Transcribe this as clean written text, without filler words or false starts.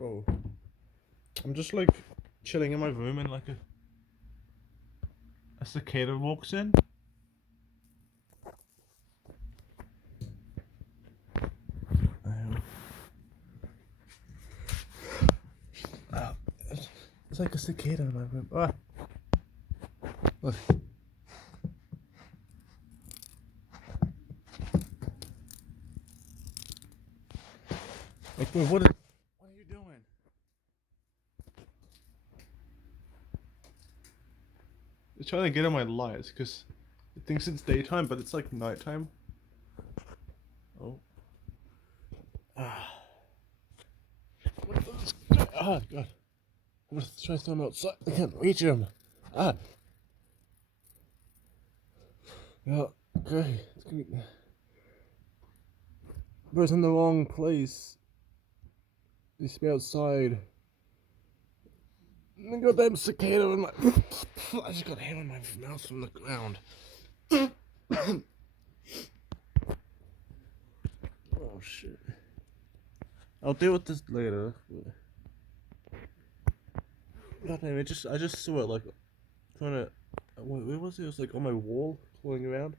Oh, I'm just like chilling in my room and like a cicada walks in. Um, ah, it's like a cicada in my room. Ah, look. Like, boy, what are you doing? It's trying to get on my lights because it thinks it's daytime, but it's like nighttime. Oh. Ah. Ah, God. I'm gonna try to throw him outside. I can't reach him. Ah. Yeah. Okay. It's gonna be... But in the wrong place. Needs to be outside. And then goddamn cicada in my. I just got a hand in my mouth from the ground. Oh shit. I'll deal with this later. God damn it! I just saw it like trying to. Where was it? It was like on my wall, crawling around.